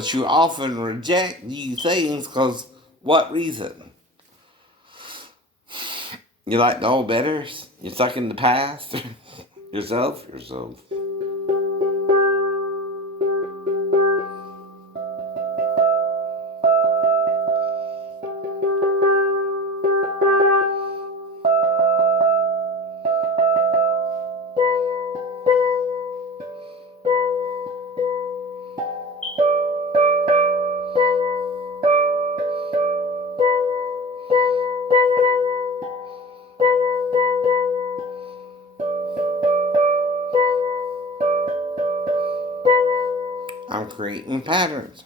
But you often reject these things because what reason? You like the old betters? You're stuck in the past? Yourself. I'm creating patterns.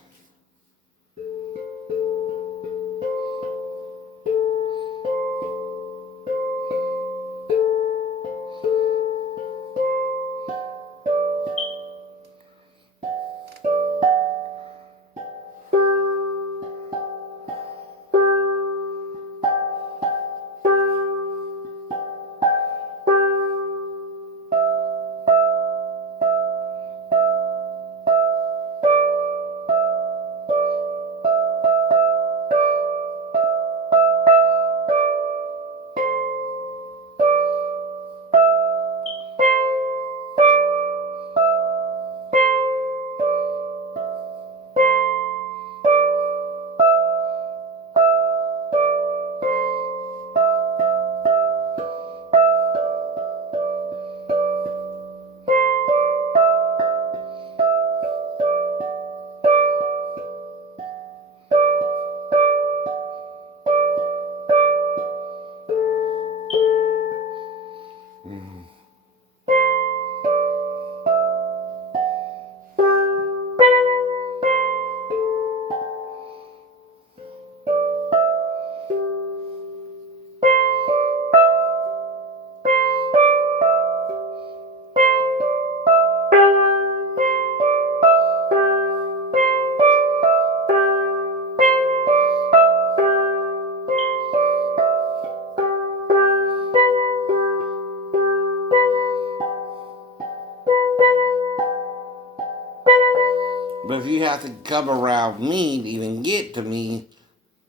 But if you have to come around me to even get to me,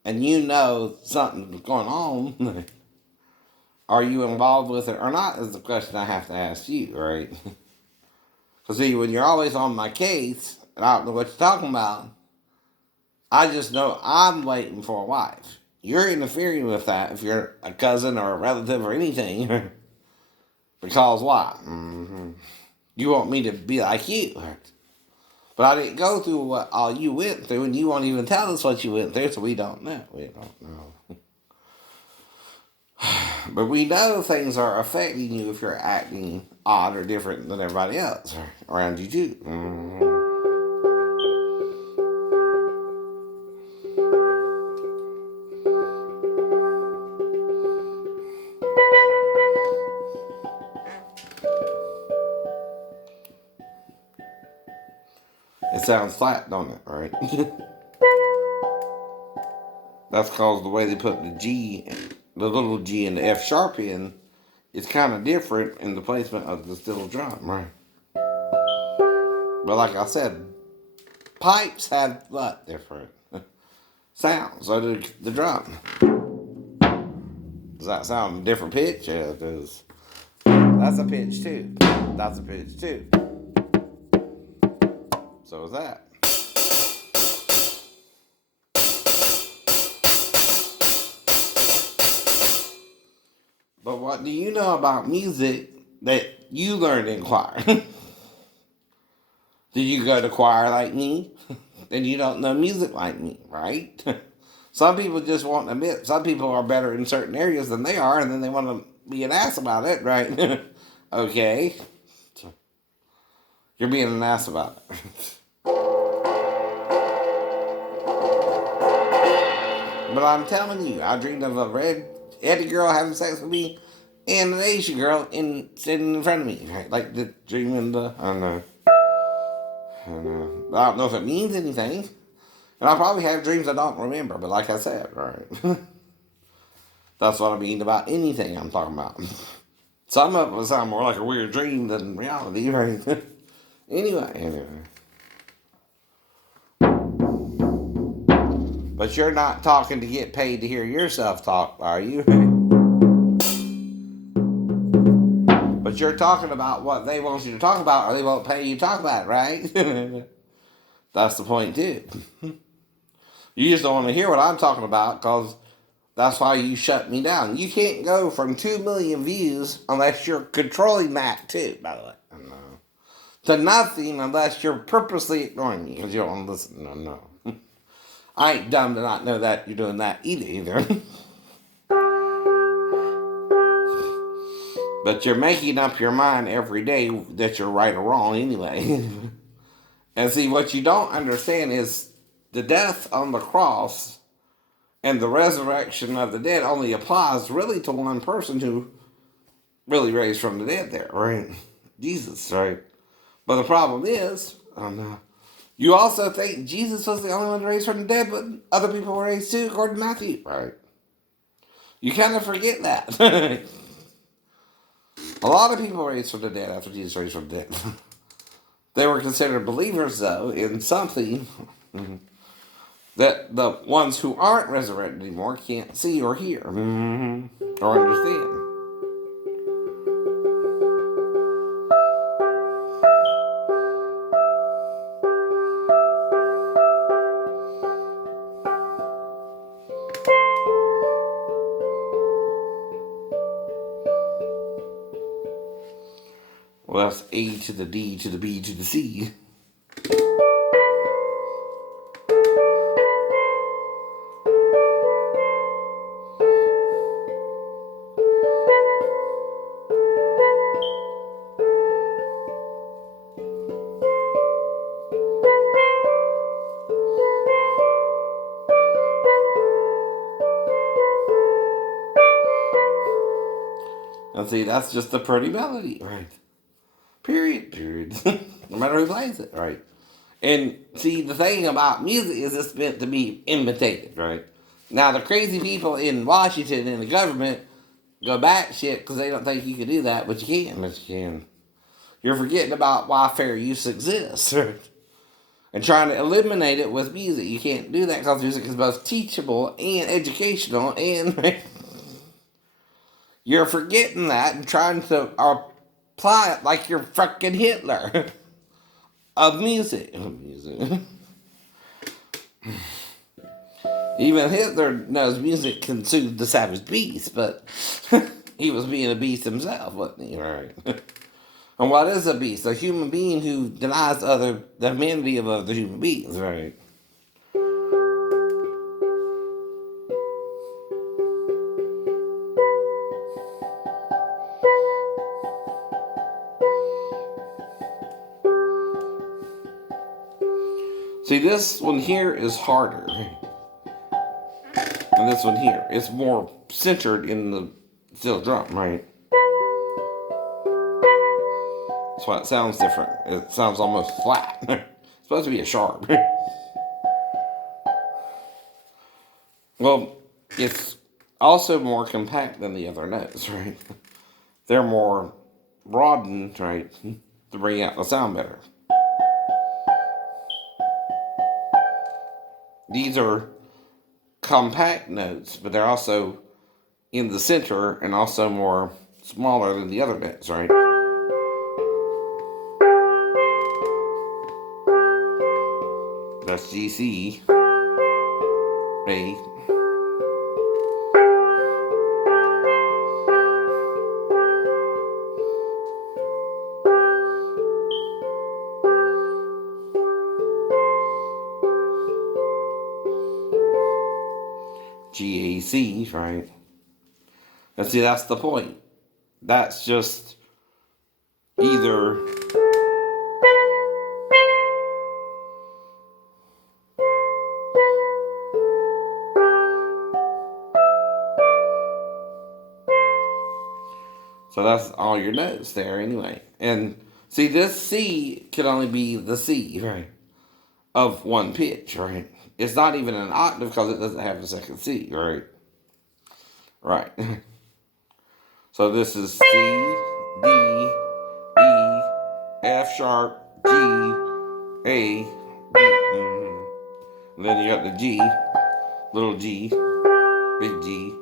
and you know something's going on, are you involved with it or not? Is the question I have to ask you, right? Because see, when you're always on my case, and I don't know what you're talking about, I just know I'm waiting for a wife. You're interfering with that if you're a cousin or a relative or anything. Because why? You want me to be like you. But I didn't go through what all you went through, and you won't even tell us what you went through, so we don't know. We don't know. But we know things are affecting you if you're acting odd or different than everybody else around you too. It sounds flat, don't it? Right? That's because the way they put the G, the little G and the F sharp in, is kind of different in the placement of the steel drum, right? But like I said, pipes have what different sounds. So do the drum. Does that sound a different pitch? Yeah, it does. That's a pitch too. That's a pitch too. So is that. But what do you know about music that you learned in choir? Did you go to choir like me? Then you don't know music like me, right? Some people just won't admit. Some people are better in certain areas than they are, and then they want to be an ass about it, right? Okay. You're being an ass about it. But I'm telling you, I dreamed of a red Eddie girl having sex with me and an Asian girl sitting in front of me. Right? Like the dream in the. I don't know. I don't know if it means anything. And I probably have dreams I don't remember, but like I said, right. That's what I mean about anything I'm talking about. Some of it sound more like a weird dream than reality, right? Anyway. But you're not talking to get paid to hear yourself talk, are you? But you're talking about what they want you to talk about, or they won't pay you to talk about it, right? That's the point, too. You just don't want to hear what I'm talking about, because that's why you shut me down. You can't go from 2 million views unless you're controlling that, too, by the way. No. To nothing unless you're purposely ignoring me, because you don't want to listen. No. I ain't dumb to not know that you're doing that either. But you're making up your mind every day that you're right or wrong anyway. And see, what you don't understand is the death on the cross and the resurrection of the dead only applies really to one person who really raised from the dead there, right? Jesus, right? But the problem is, you also think Jesus was the only one raised from the dead, but other people were raised too, according to Matthew, right? You kind of forget that. A lot of people were raised from the dead after Jesus raised from the dead. They were considered believers, though, in something that the ones who aren't resurrected anymore can't see or hear or understand. Well, that's A to the D to the B to the C. And see, that's just a pretty melody, right? Period. No matter who plays it, right? And see, the thing about music is it's meant to be imitated, right? Now, the crazy people in Washington and the government go back shit because they don't think you can do that, but you can. But you can. You're forgetting about why fair use exists, right? And trying to eliminate it with music. You can't do that because music is both teachable and educational, and you're forgetting that and trying to apply it like you're fucking Hitler of music. Even Hitler knows music can soothe the savage beast, but he was being a beast himself, wasn't he? Right. And what is a beast? A human being who denies the humanity of other human beings, right? See, this one here is harder. And this one here, it's more centered in the steel drum, right? That's why it sounds different. It sounds almost flat. It's supposed to be a sharp. Well, it's also more compact than the other notes, right? They're more broadened, right, to bring out the sound better. These are compact notes, but they're also in the center and also more smaller than the other notes, right? That's G, C, A. G, A, C, right? And see, that's the point. That's just either so that's all your notes there anyway. And see, this C can only be the C, right, of one pitch, right? It's not even an octave because it doesn't have a second C, right? Right. So this is C, D, E, F sharp, G, A, D. And then you got the G. Little G. Big G.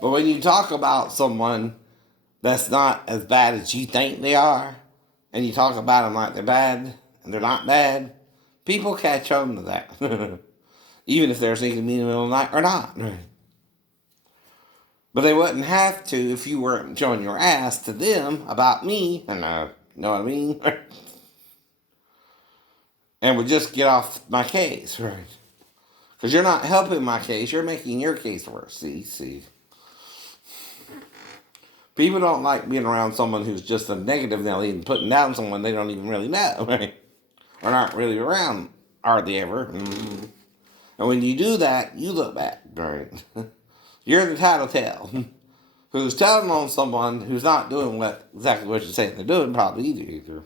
But when you talk about someone that's not as bad as you think they are, and you talk about them like they're bad, and they're not bad, people catch on to that. Even if they're sneaking me in the middle of the night or not. But they wouldn't have to if you weren't showing your ass to them about me, and you know what I mean? And would just get off my case, right? Because you're not helping my case, you're making your case worse. See. People don't like being around someone who's just a negative Nelly and putting down someone they don't even really know, right? Or not really around hardly ever. Mm-hmm. And when you do that, you look bad, right? You're the tattletale who's telling on someone who's not doing exactly what you're saying they're doing, probably either.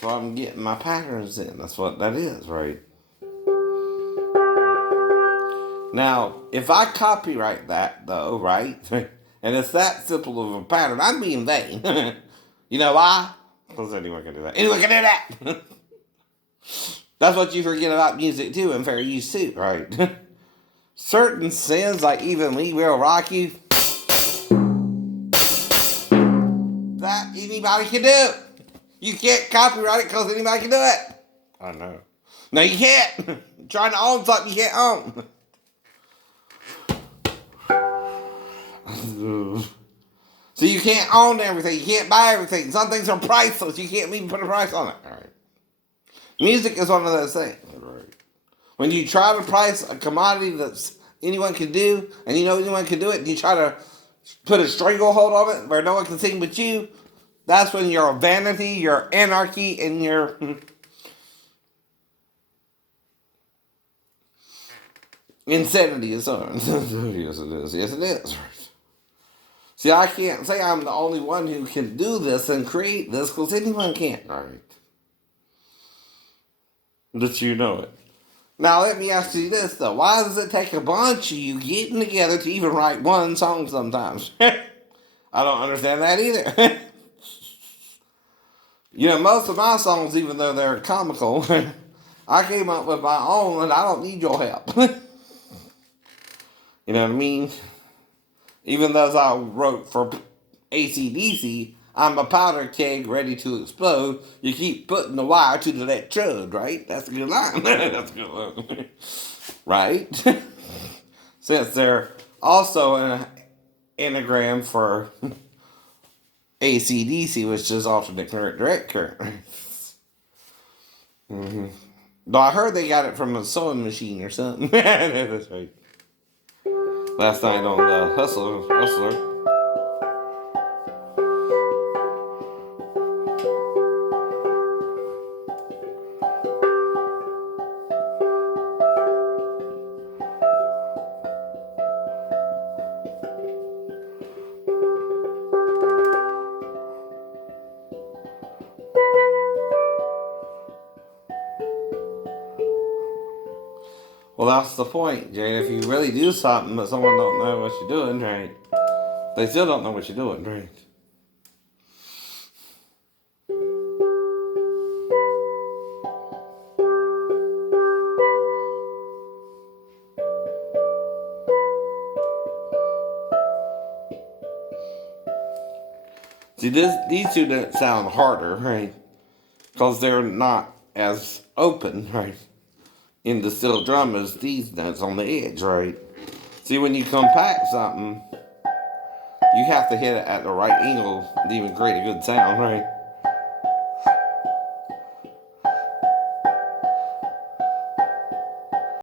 So I'm getting my patterns in. That's what that is, right? Now, if I copyright that, though, right? And it's that simple of a pattern, I'm being vain. You know why? Because anyone can do that. Anyone can do that! That's what you forget about music, too, and fair use, too, right? Certain sins, like Even We Will Rock You, that anybody can do. You can't copyright it because anybody can do it. I know. No, you can't. Trying to own something you can't own. So you can't own everything. You can't buy everything. Some things are priceless. You can't even put a price on it. All right. Music is one of those things. Right. When you try to price a commodity that anyone can do, and you know anyone can do it, and you try to put a stranglehold on it where no one can sing but you, that's when your vanity, your anarchy, and your insanity is on. Yes, it is. Yes, it is. See, I can't say I'm the only one who can do this and create this because anyone can't. All right. But you know it. Now, let me ask you this, though. Why does it take a bunch of you getting together to even write one song sometimes? I don't understand that either. You know, most of my songs, even though they're comical, I came up with my own and I don't need your help. You know what I mean? Even those I wrote for AC/DC, I'm a powder keg ready to explode. You keep putting the wire to the electrode, right? That's a good line. That's a good line. Right? Since they're also an anagram for AC/DC, which is alternate current, direct current. Mm-hmm. Though I heard they got it from a sewing machine or something. That's right. Last night on the Hustler. Well, that's the point, Jane. If you really do something but someone don't know what you're doing, right? They still don't know what you're doing, right? See, these two don't sound harder, right? Because they're not as open, right, in the steel drum as these notes on the edge, right? See, when you compact something, you have to hit it at the right angle to even create a good sound, right?